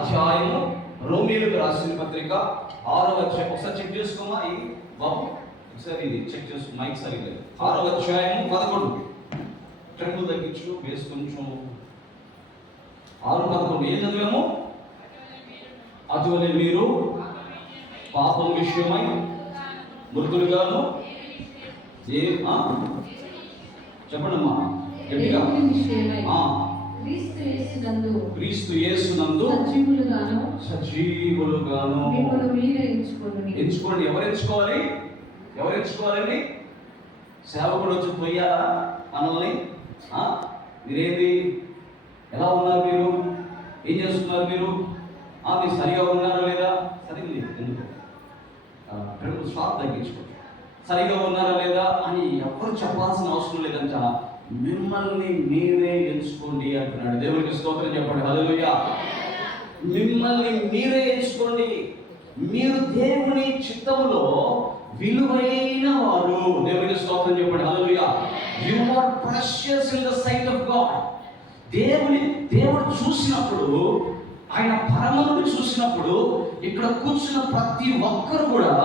అధ్యాయము రోమీయులకు రాసిన పత్రిక 6వ అధ్యాయం. ఒకసారి చెక్ చేసుకోమా ఈ బాబు, ఒకసారి చెక్ చేసుకో, మైక్ సరిగ్గా. 6వ అధ్యాయము 11. ట్రెంబుల్ తగ్గించు, బేస్ కొంచెం. 6:11 ఏం చదివాము? అటువలే మీరు పాపం విషయమై మృతులుగాను చెప్పండమ్మా గట్టిగా. క్రీస్తు యేసునందు సజీవులుగాను ఎంచుకోండి. ఎవరు ఎంచుకోవాలి? ఎవరు ఎంచుకోవాలండి? సేవకుడు వచ్చి తొయ్యాలా మనల్ని? మీరేంది, ఎలా ఉన్నారు, మీరు ఏం చేస్తున్నారు, మీరు మీరు సరిగా ఉన్నారా లేదా? సరిగ్గా ఎందుకు స్వార్థ తగ్గించుకోండి. సరిగా ఉన్నారా లేదా అని ఎవరు చెప్పాల్సిన అవసరం లేదంట. మిమ్మల్ని మీరే ఎంచుకోండి అంటున్నాడు. దేవునికి స్తోత్రం చెప్పండి. హల్లెలూయా. మిమ్మల్ని మీరే ఎంచుకోండి. మీరు దేవుని చిత్తములో విలువైన వారు. దేవునికి స్తోత్రం చెప్పండి. హల్లెలూయా. You are precious in the sight of God. దేవుడు చూసినప్పుడు, ఆయన పరమను చూసినప్పుడు ఇక్కడ కూర్చున్న ప్రతి ఒక్కరు కూడా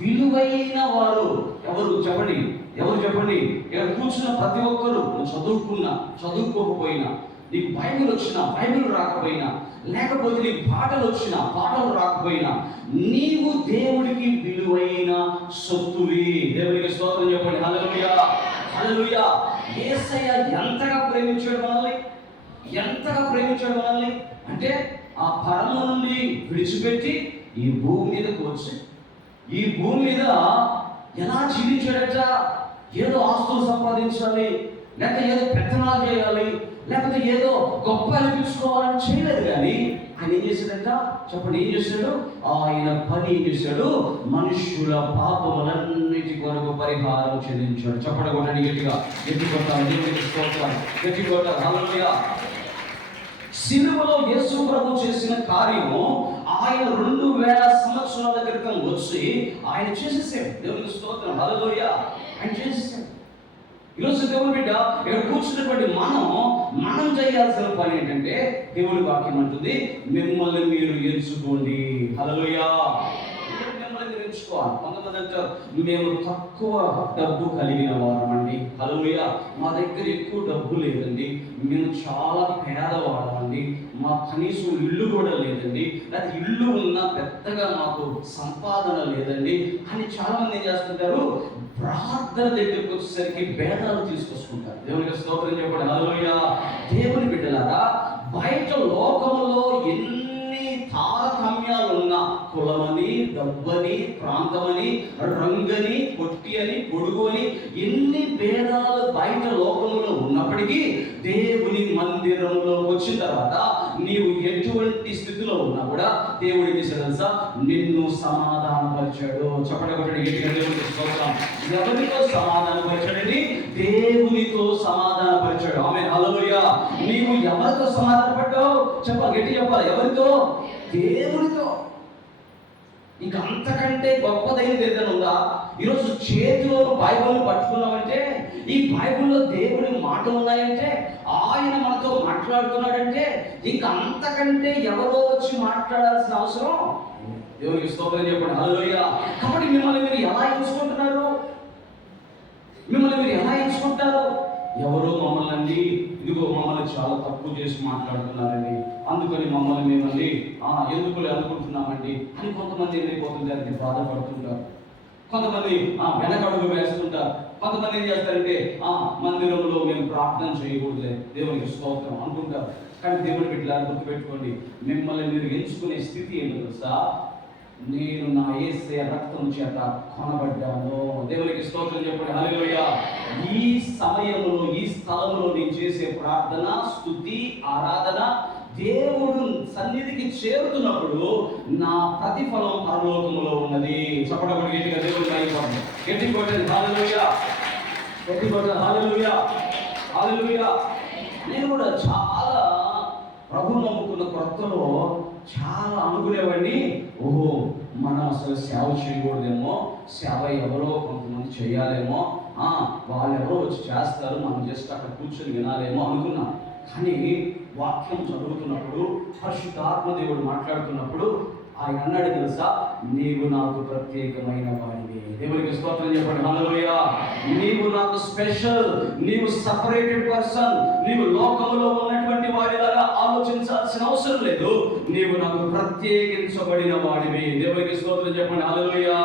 విలువైన వారు. ఎవరు చెప్పండి? ఎవరు చెప్పండి? ఇక్కడ కూర్చున్న ప్రతి ఒక్కరు, చదువుకున్నా చదువుకోకపోయినా, నీకు బైబిల్ వచ్చినా బైబిల్ రాకపోయినా, లేకపోతే నీకు పాటలు వచ్చినా పాటలు రాకపోయినా, నీవు దేవుడికి విలువైన సొత్తువి. దేవుడికి స్తోత్రం చెప్పండి. హల్లెలూయా, హల్లెలూయా. యేసయ్య ఎంతగా ప్రేమించాడు మనల్ని, ఎంతగా ప్రేమించాడు మనల్ని అంటే, ఆ పరమ నుండి విడిచిపెట్టి ఈ భూమి మీదకి వచ్చి, ఈ భూమి మీద ఎలా జీవించాడట? ఏదో ఆస్తులు సంపాదించాలి, లేక ఏదో పెత్తనాలు చేయాలి, లేకపోతే ఏదో గొప్ప అనిపించుకోవాలని చేయలేదు. కానీ ఆయన ఏం చేశాడంట? చెప్పండి, ఏం చేశాడు? ఆయన పని ఏం చేశాడు? మనుష్యుల పాపములన్నిటి కొరకు పరిహారం చెల్లించాడు. చెప్పండి కొట్టండి గట్టిగా, గట్టి కొట్టాలి, గట్టి కొట్టాలి. హల్లెలూయా. సిలువలో యేసు ప్రభు చేసిన కార్యము ఆయన 2000 సంవత్సరాల క్రితం వచ్చి ఆయన చేసేసాడు. దేవునికి స్తోత్రం. హల్లెలూయా. ఆయన చేసేసాడు. ఈరోజు దేవుని బిడ్డ ఇక్కడ కూర్చున్నటువంటి మనం చేయాల్సిన పని ఏంటంటే, దేవుని వాక్యం అంటుంది, మిమ్మల్ని మీరు ఎంచుకోండి. హల్లెలూయా. కొంతమంది అంటారు, మేము తక్కువ డబ్బు కలిగిన వారమండి. హల్లెలూయా. మా దగ్గర ఎక్కువ డబ్బు లేదండి, మేము చాలా పేదవాళ్ళమండి, మా కనీసం ఇల్లు కూడా లేదండి, లేకపోతే ఇల్లు ఉన్నా పెద్దగా మాకు సంపాదన లేదండి అని చాలా మంది ఏం చేస్తుంటారు? ప్రార్థన దగ్గరికి వచ్చేసరికి భేదాలు తీసుకొచ్చుకుంటారు. దేవునికి స్తోత్రం చెప్పండి. హల్లెలూయా. దేవుని బిడ్డలారా, బయట లోకములో ఎన్ని తారతమ్యాలున్నా, కులమని, డబ్బని, ప్రాంతమని, రంగని, పొట్టి అని, పొడుగు అని, ఎన్ని భేదాలు బయట లోకంలో ఉన్నప్పటికీ, దేవుని మందిరంలో వచ్చిన తర్వాత నీవు ఎటువంటి స్థితిలో ఉన్నా కూడా దేవుడు ఏం చేశాడు తెలుసా? నిన్ను సమాధానపరిచాడు. చెప్పడగొట్టడి గట్టిగా దేవుడికి స్తోత్రం. ఎవరితో సమాధానపరిచాడండి? దేవునితో సమాధానపరిచాడు. ఆమేన్. హల్లెలూయా. నీవు ఎవరితో సమాధానపడ్డావు? చెప్పాలి, గట్టి చెప్పాలి. ఎవరితో? దేవునితో. ఇంకా అంతకంటే గొప్పదైనది ఏదైనా ఉందా? ఈరోజు చేతిలో బైబిల్ని పట్టుకున్నామంటే, ఈ బైబిల్లో దేవుడి మాటలు ఉన్నాయంటే, ఆయన మనతో మాట్లాడుతున్నాడంటే, ఇంకా అంతకంటే ఎవరో వచ్చి మాట్లాడాల్సిన అవసరం దేవునికి స్తోత్రం చెప్పండి. హల్లెలూయా. కాబట్టి మిమ్మల్ని మీరు ఎలా ఎంచుకుంటున్నారు? మిమ్మల్ని మీరు ఎలా ఎంచుకుంటారు? ఎవరో మమ్మల్ని అండి, ఇదిగో మమ్మల్ని చాలా తక్కువ చేసి మాట్లాడుతున్నారండి, అందుకని మిమ్మల్ని ఎందుకు అనుకుంటున్నామండి అని కొంతమంది ఏమైపోతుంటారు? బాధపడుతుంటారు. కొంతమంది వెనకడుగు వేస్తుంటారు. కొంతమంది ఏం చేస్తారంటే, మందిరంలో మేము ప్రార్థన చేయకూడదులే, దేవునికి స్తోత్రం అనుకుంటారు. కానీ దేవుని బిడ్డలారా, గుర్తుపెట్టుకోండి, మిమ్మల్ని మీరు ఎంచుకునే స్థితి ఏంటో తెలుసా? నేను నా యేసయ్య రక్తం చేత కొనబడ్డాను. దేవునికి స్తోత్రం చెప్పండి. హల్లెలూయా. ఈ సమయంలో, ఈ స్థలంలో నేను చేసే ప్రార్థన, స్తుతి, ఆరాధన దేవుడు సన్నిధికి చేరుతున్నప్పుడు నా ప్రతిఫలం పరలోకములో ఉన్నది. చెప్పడం గట్టిగా దేవుడికి అయిపోతుంది. గట్టి కొట్టండి. హల్లెలూయా. గట్టి కొట్టండి. హల్లెలూయా, హల్లెలూయా. నేను కూడా చాలా ప్రభువు నమ్ముకున్న కొత్తలో చాలా అనుకునేవాడిని, ఓహో మనం అసలు సేవ చేయకూడదేమో, సేవ ఎవరో కొంతమంది చేయాలేమో, వాళ్ళు ఎవరో వచ్చి చేస్తారు, మనం జస్ట్ అక్కడ కూర్చొని వినాలేమో అనుకున్నా. కానీ వాక్యం చదువుతున్నప్పుడు, పరిశుద్ధాత్మ దేవుడు మాట్లాడుతున్నప్పుడు ఆయన అన్నాడు తెలుసా, నీవు నాకు ప్రత్యేకమైన వాడివి. దేవునికి స్తోత్రం చెప్పండి. హల్లెలూయా. నీవు నాకు స్పెషల్, నీవు సపరేటెడ్ పర్సన్. నీవు లోకములో ఉన్నటువంటి వాడిలాగా ఆలోచించాల్సిన అవసరం లేదు. నీవు నాకు ప్రత్యేకించబడిన వాడివి. దేవునికి స్తోత్రం చెప్పండి. హల్లెలూయా.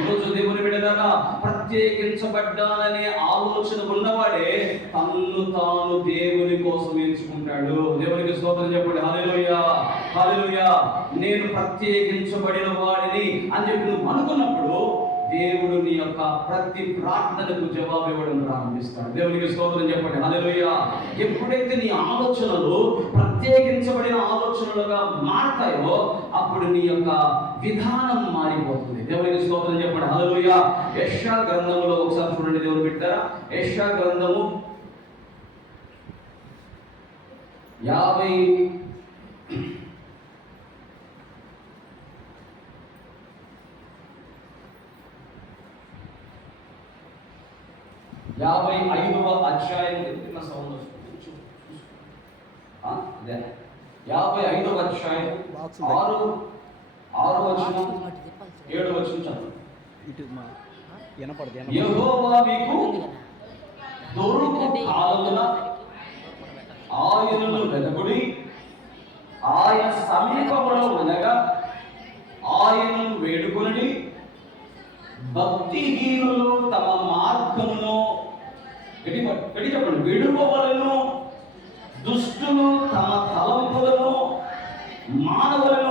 ఈరోజు దేవుని బిడ్డలారా, ప్రత్యేకించబడ్డాననే ఆలోచన ఉన్నవాడే తన్ను తాను దేవుని కోసం ఎంచుకుంటాడు. దేవునికి స్తోత్రం చెప్పండి. హల్లెలూయా. హల్లెలూయా. నేను ప్రత్యేకించబడిన వాడిని అని చెప్పి నువ్వు అనుకున్నప్పుడు దేవుడు నీ యొక్క ప్రతి ప్రార్థనకు జవాబు ఇవ్వడం ప్రారంభిస్తాడు. దేవునికి స్తోత్రం చెప్పండి. హల్లెలూయా. ఎప్పుడైతే నీ ఆలోచనలు ప్రత్యేకించబడిన ఆలోచనలుగా మారతాయో అప్పుడు నీ యొక్క విధానం మారిపోతుంది. దేవునికి స్తోత్రం చెప్పండి. హల్లెలూయా. యెషయా గ్రంథంలో ఒకసారి చూడండి, దేవుడు పెట్టారా, యెషయా గ్రంథము 55వ అధ్యాయం. 55వ అధ్యాయం 6 వచనం 7 వచనం చదువు. యెహోవా మీకు దొరుకు కాలమున ఆయనను వెదకుడి, ఆయన సమీపములో ఉండగా ఆయనను వేడుకొనుడి. భక్తిహీనులు తమ మార్గమును చెప్పండి విడువవలెను, దుష్టులు తమ తలంపులను మానవలను